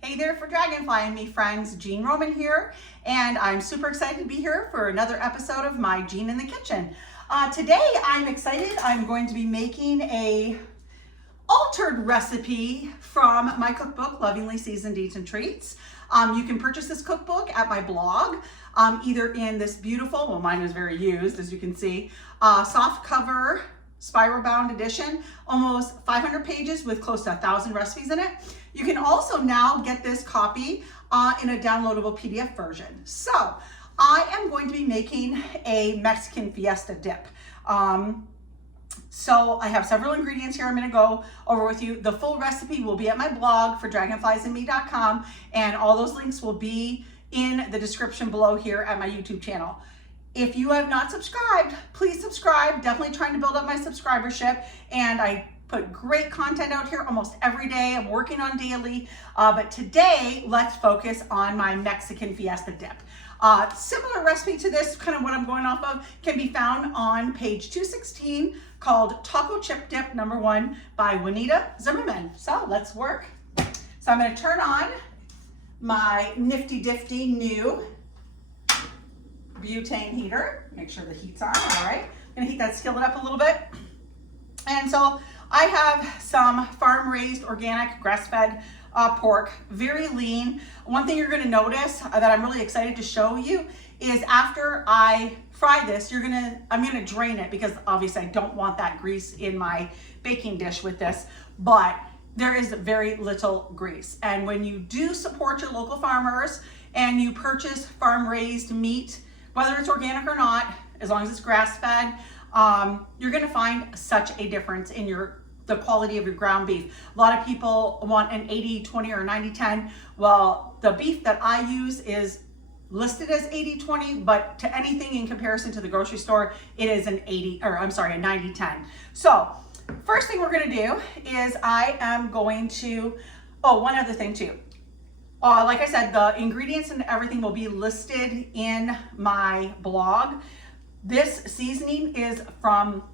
Hey there for Dragonfly and me friends, Jean Roman here, and I'm super excited to be here for another episode of my Jean in the Kitchen. Today I'm excited. I'm going to be making a altered recipe from my cookbook, Lovingly Seasoned Eats and Treats. You can purchase this cookbook at my blog, either in this beautiful, well mine is very used as you can see, soft cover spiral bound edition, almost 500 pages with close to 1,000 recipes in it. You can also now get this copy in a downloadable PDF version. So I am going to be making a Mexican Fiesta Dip. So I have several ingredients here I'm going to go over with you. The full recipe will be at my blog for dragonfliesandme.com, and all those links will be in the description below here at my YouTube channel. If you have not subscribed, please subscribe. Definitely trying to build up my subscribership, and I put great content out here almost every day. I'm working on daily, but today let's focus on my Mexican Fiesta Dip. Similar recipe to this, kind of what I'm going off of, can be found on page 216 called Taco Chip Dip #1 by Juanita Zimmerman. So let's work. So I'm going to turn on my nifty difty new butane heater. Make sure the heat's on. All right. I'm going to heat that skillet up a little bit. And so I have some farm-raised, organic, grass-fed pork, very lean. One thing you're going to notice that I'm really excited to show you is after I fry this, I'm going to drain it because obviously I don't want that grease in my baking dish with this, but there is very little grease. And when you do support your local farmers and you purchase farm-raised meat, whether it's organic or not, as long as it's grass-fed, you're going to find such a difference in the quality of your ground beef. A lot of people want an 80-20 or 90-10. Well, the beef that I use is listed as 80-20, but to anything in comparison to the grocery store, it is an 90-10. So first thing we're going to do is I am going to, one other thing too. Like I said, the ingredients and everything will be listed in my blog. This seasoning is from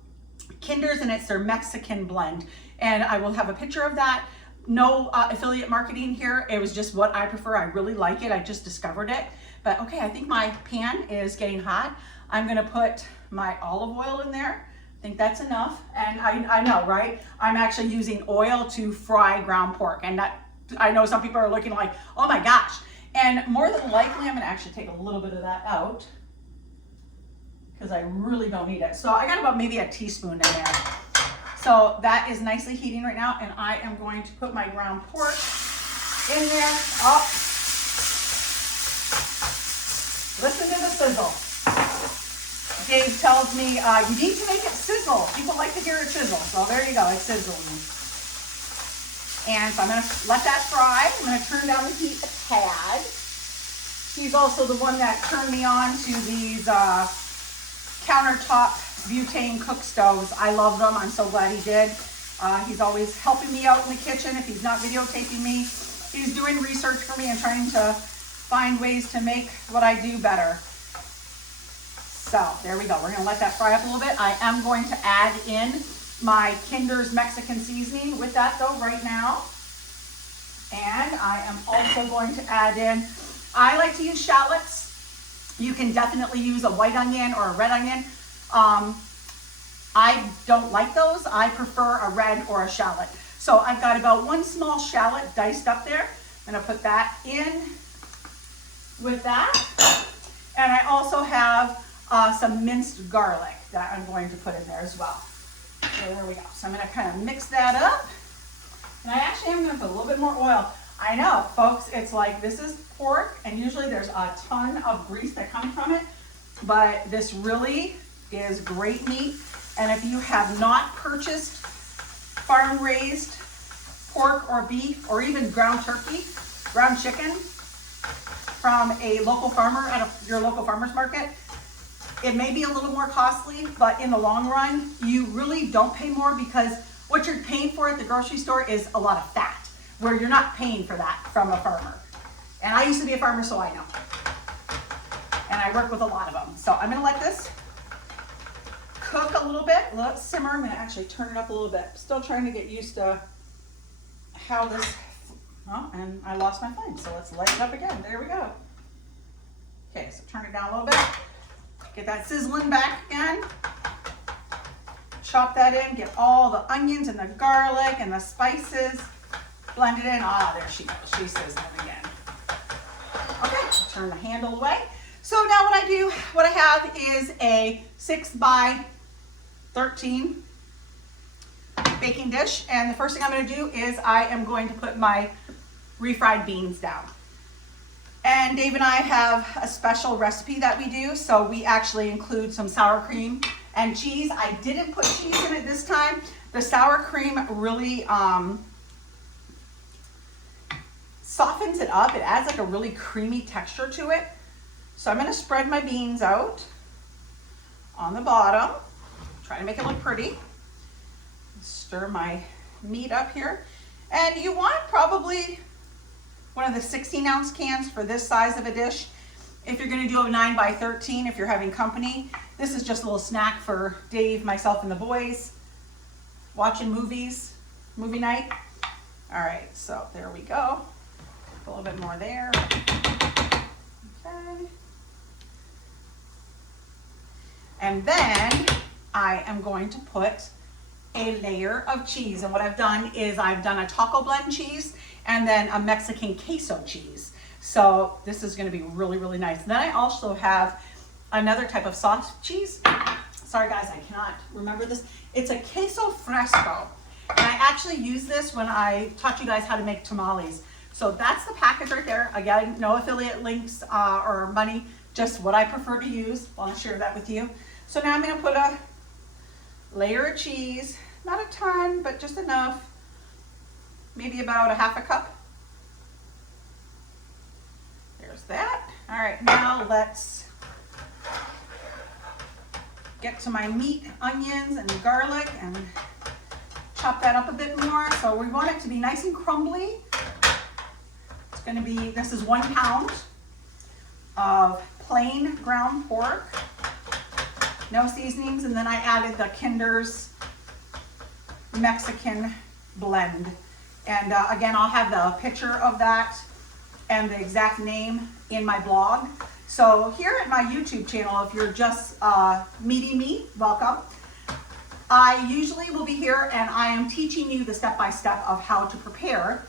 Kinder's and it's their Mexican blend. And I will have a picture of that. No affiliate marketing here. It was just what I prefer. I really like it. I just discovered it. But okay, I think my pan is getting hot. I'm gonna put my olive oil in there. I think that's enough. And I know, right? I'm actually using oil to fry ground pork. And that, I know some people are looking like, oh my gosh. And more than likely, I'm gonna actually take a little bit of that out because I really don't need it. So I got about maybe a teaspoon in there. So that is nicely heating right now, and I am going to put my ground pork in there. Oh, listen to the sizzle. Dave tells me you need to make it sizzle. People like to hear it sizzle. So there you go, it's sizzling. And so I'm going to let that fry. I'm going to turn down the heat a tad. He's also the one that turned me on to these countertop butane cook stoves. I love them. I'm so glad he did. He's always helping me out in the kitchen. If he's not videotaping me, he's doing research for me and trying to find ways to make what I do better. So there we go. We're going to let that fry up a little bit. I am going to add in my Kinder's Mexican seasoning with that though right now. And I am also going to add in, I like to use shallots. You can definitely use a white onion or a red onion. I don't like those. I prefer a red or a shallot. So I've got about one small shallot diced up there. I'm going to put that in with that. And I also have some minced garlic that I'm going to put in there as well. So there we go. So I'm going to kind of mix that up. And I actually am going to put a little bit more oil. I know, folks, it's like this is pork, and usually there's a ton of grease that comes from it, but this really is great meat. And if you have not purchased farm-raised pork or beef or even ground turkey, ground chicken from a local farmer at your local farmer's market, it may be a little more costly, but in the long run, you really don't pay more because what you're paying for at the grocery store is a lot of fat, where you're not paying for that from a farmer. And I used to be a farmer, so I know. And I work with a lot of them. So I'm gonna let this cook a little bit. Let it simmer. I'm gonna actually turn it up a little bit. Still trying to get used to how this Oh, and I lost my flame, so let's light it up again. There we go. Okay, so turn it down a little bit. Get that sizzling back again. Chop that in, get all the onions and the garlic and the spices blended in. Ah, there she goes. She's sizzling again. Okay, turn the handle away. So now what I have is a 6 by 13 baking dish. And the first thing I'm going to do is I am going to put my refried beans down. And Dave and I have a special recipe that we do. So we actually include some sour cream and cheese. I didn't put cheese in it this time. The sour cream really softens it up. It adds like a really creamy texture to it. So I'm going to spread my beans out on the bottom. Try to make it look pretty. Stir my meat up here. And you want probably one of the 16-ounce cans for this size of a dish. If you're going to do a 9 by 13, if you're having company, this is just a little snack for Dave, myself, and the boys. Watching movies, movie night. All right, so there we go. A little bit more there. Okay. And then I am going to put a layer of cheese. And what I've done is I've done a taco blend cheese and then a Mexican queso cheese. So this is going to be really, really nice. And then I also have another type of soft cheese. Sorry guys, I cannot remember this. It's a queso fresco. And I actually use this when I taught you guys how to make tamales. So that's the package right there. Again, no affiliate links or money, just what I prefer to use. I want to share that with you. So now I'm going to put a layer of cheese, not a ton, but just enough, maybe about a half a cup. There's that. All right, now let's get to my meat, onions, and garlic and chop that up a bit more. So we want it to be nice and crumbly. It's going to be, this is 1 pound of plain ground pork, no seasonings, and then I added the Kinder's Mexican blend. And again, I'll have the picture of that and the exact name in my blog. So here at my YouTube channel, if you're just meeting me, welcome. I usually will be here and I am teaching you the step-by-step of how to prepare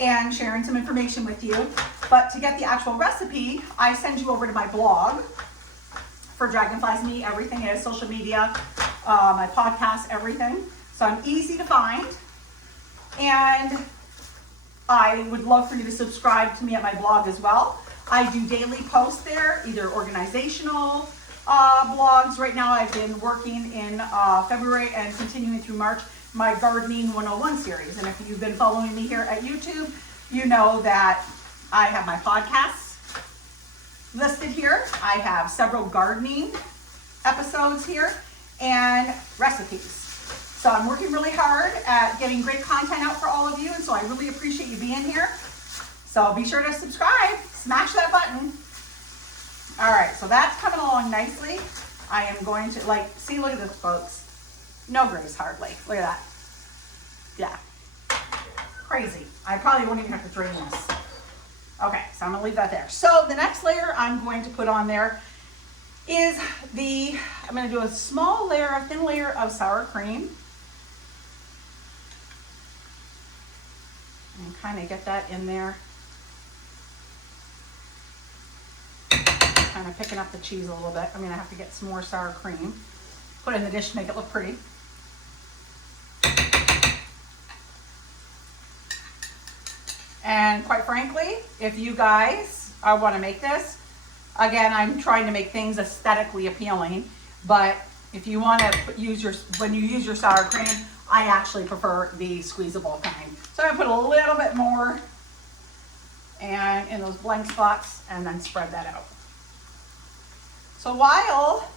and sharing some information with you. But to get the actual recipe, I send you over to my blog for Dragonfly's Me. Everything is social media, my podcast, everything. So I'm easy to find. And I would love for you to subscribe to me at my blog as well. I do daily posts there, either organizational blogs. Right now I've been working in February and continuing through March, my Gardening 101 series. And if you've been following me here at YouTube, you know that I have my podcasts listed here. I have several gardening episodes here and recipes. So I'm working really hard at getting great content out for all of you, and so I really appreciate you being here. So be sure to subscribe, smash that button. All right, so that's coming along nicely. I am going to, see, look at this, folks. No grease hardly. Look at that. Yeah, crazy. I probably won't even have to drain this. Okay, so I'm gonna leave that there. So the next layer I'm going to put on there is I'm gonna do a small layer, a thin layer of sour cream. And kind of get that in there. Kind of picking up the cheese a little bit. I'm gonna have to get some more sour cream. Put it in the dish to make it look pretty. And quite frankly, if you guys want to make this, again, I'm trying to make things aesthetically appealing, but if you want to when you use your sour cream, I actually prefer the squeezable kind. So I'm going to put a little bit more and in those blank spots and then spread that out. So while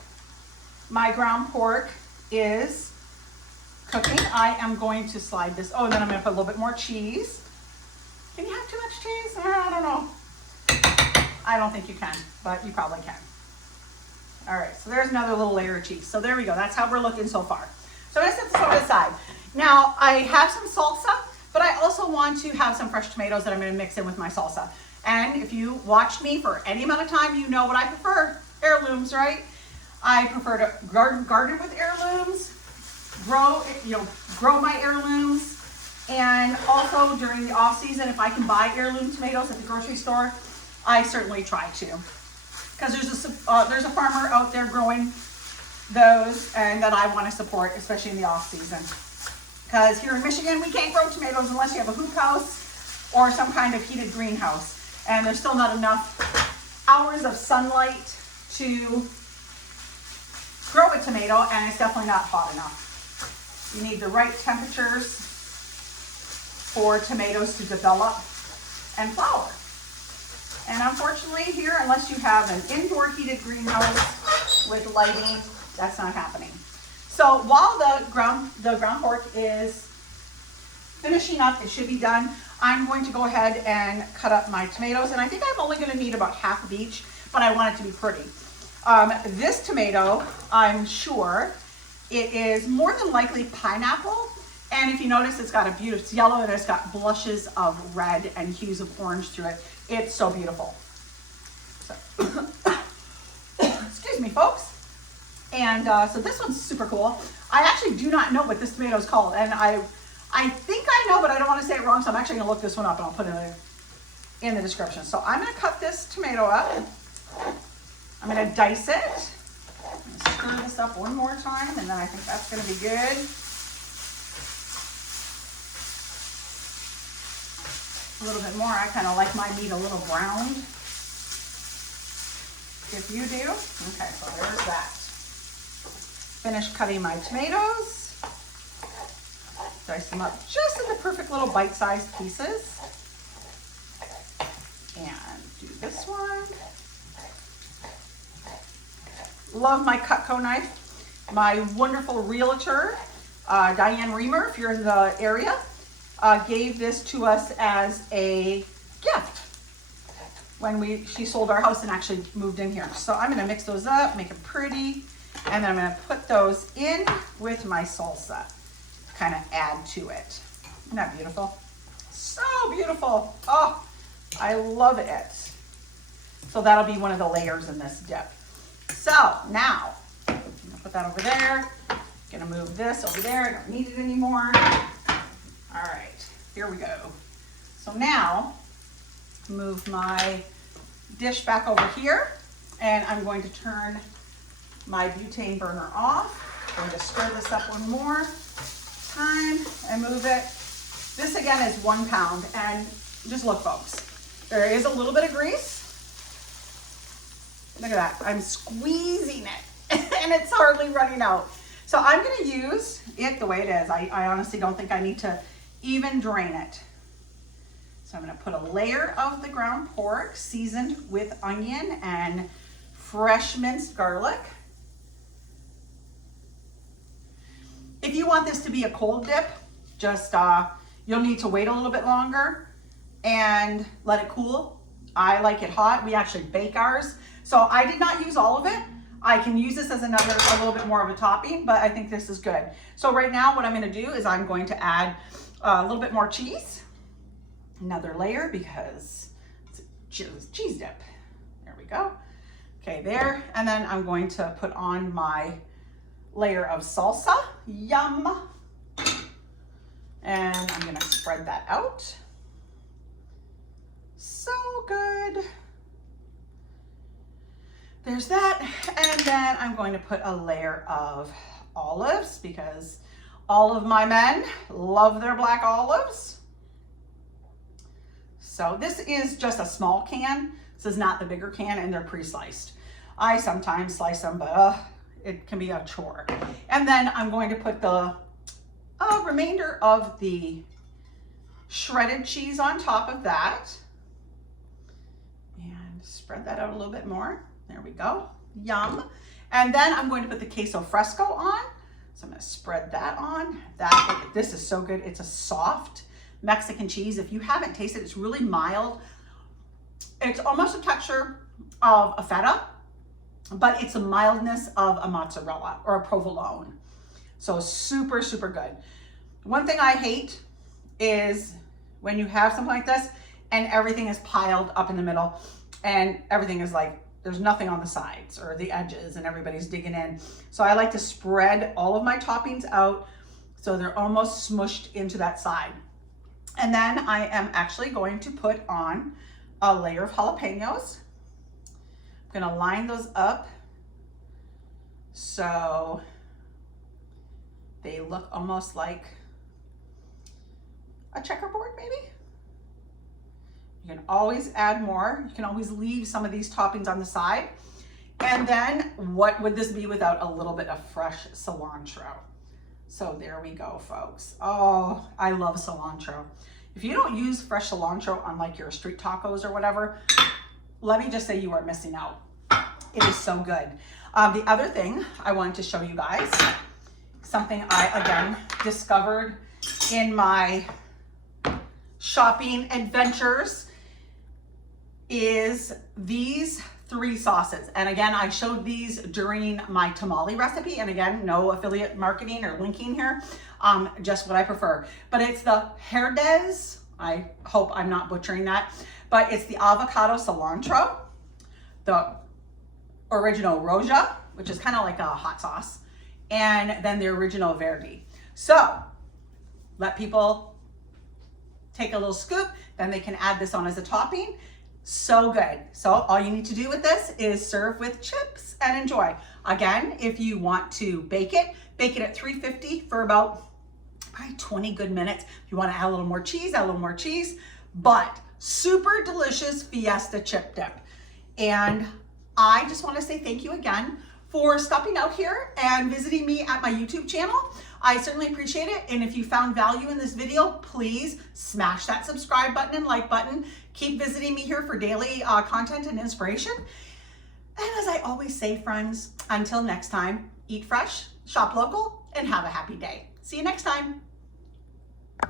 my ground pork is cooking, I am going to slide this. Oh, and then I'm going to put a little bit more cheese. Can you have too much cheese? I don't know. I don't think you can, but you probably can. All right, so there's another little layer of cheese. So there we go. That's how we're looking so far. So I'm going to set this over to the side. Now, I have some salsa, but but I also want to have some fresh tomatoes that I'm gonna mix in with my salsa. And if you watched me for any amount of time, you know what I prefer, heirlooms, right? I prefer to garden with heirlooms, grow my heirlooms. And also during the off season, if I can buy heirloom tomatoes at the grocery store, I certainly try to. Because there's a farmer out there growing those and that I want to support, especially in the off season. Because here in Michigan, we can't grow tomatoes unless you have a hoop house or some kind of heated greenhouse. And there's still not enough hours of sunlight to grow a tomato, and it's definitely not hot enough. You need the right temperatures for tomatoes to develop and flower. And unfortunately here, unless you have an indoor heated greenhouse with lighting, that's not happening. So while the ground pork is finishing up, it should be done, I'm going to go ahead and cut up my tomatoes. And I think I'm only gonna need about half of each, but I want it to be pretty. This tomato, I'm sure, it is more than likely pineapple. And if you notice, it's got a beautiful, it's yellow and it's got blushes of red and hues of orange through it. It's so beautiful. So, excuse me, folks. And so this one's super cool. I actually do not know what this tomato is called. And I think I know, but I don't want to say it wrong. So I'm actually gonna look this one up and I'll put it in the description. So I'm gonna cut this tomato up. I'm gonna dice it. I'm gonna stir this up one more time, and then I think that's gonna be good. A little bit more. I kind of like my meat a little browned. If you do. Okay, so there's that. Finished cutting my tomatoes. Dice them up just in the perfect little bite-sized pieces. And do this one. Love my Cutco knife. My wonderful realtor, Diane Reamer, if you're in the area, gave this to us as a gift when she sold our house and actually moved in here. So I'm gonna mix those up, make them pretty, and then I'm gonna put those in with my salsa to kind of add to it. Isn't that beautiful? So beautiful. Oh, I love it. So that'll be one of the layers in this dip. So now, I'm gonna put that over there. Gonna move this over there, I don't need it anymore. All right, here we go. So now, move my dish back over here, and I'm going to turn my butane burner off. I'm going to stir this up one more time and move it. This again is 1 pound, and just look, folks, there is a little bit of grease. Look at that, I'm squeezing it, and it's hardly running out. So I'm gonna use it the way it is. I honestly don't think I need to even drain it. So I'm gonna put a layer of the ground pork seasoned with onion and fresh minced garlic. If you want this to be a cold dip, just you'll need to wait a little bit longer and let it cool. I like it hot. We actually bake ours. So I did not use all of it. I can use this as a little bit more of a topping, but I think this is good. So right now what I'm gonna do is I'm going to add a little bit more cheese. Another layer because it's a cheese dip. There we go. Okay, there. And then I'm going to put on my layer of salsa. Yum. And I'm gonna spread that out. So good. There's that. And then I'm going to put a layer of olives because all of my men love their black olives. So this is just a small can. This is not the bigger can, and they're pre-sliced. I sometimes slice them, but it can be a chore. And then I'm going to put the remainder of the shredded cheese on top of that. And spread that out a little bit more. There we go. Yum. And then I'm going to put the queso fresco on. So I'm going to spread that on. This is so good. It's a soft Mexican cheese. If you haven't tasted it, it's really mild. It's almost a texture of a feta, but it's a mildness of a mozzarella or a provolone. So super, super good. One thing I hate is when you have something like this and everything is piled up in the middle and everything is like, there's nothing on the sides or the edges and everybody's digging in. So I like to spread all of my toppings out so they're almost smushed into that side. And then I am actually going to put on a layer of jalapenos. I'm gonna line those up so they look almost like a checkerboard maybe. You can always add more. You can always leave some of these toppings on the side. And then what would this be without a little bit of fresh cilantro? So there we go, folks. Oh, I love cilantro. If you don't use fresh cilantro on like your street tacos or whatever, let me just say you are missing out. It is so good. The other thing I wanted to show you guys, something I, again, discovered in my shopping adventures, is these 3 sauces. And again, I showed these during my tamale recipe. And again, no affiliate marketing or linking here, just what I prefer. But it's the Herdez, I hope I'm not butchering that, but it's the avocado cilantro, the original Roja, which is kind of like a hot sauce, and then the original Verde. So let people take a little scoop, then they can add this on as a topping. So good. So all you need to do with this is serve with chips and enjoy. Again, if you want to bake it at 350 for about probably 20 good minutes. If you want to add a little more cheese, add a little more cheese, but super delicious Fiesta Chip Dip. And I just want to say thank you again for stopping out here and visiting me at my YouTube channel. I certainly appreciate it. And if you found value in this video, please smash that subscribe button and like button. Keep visiting me here for daily content and inspiration. And as I always say, friends, until next time, eat fresh, shop local, and have a happy day. See you next time.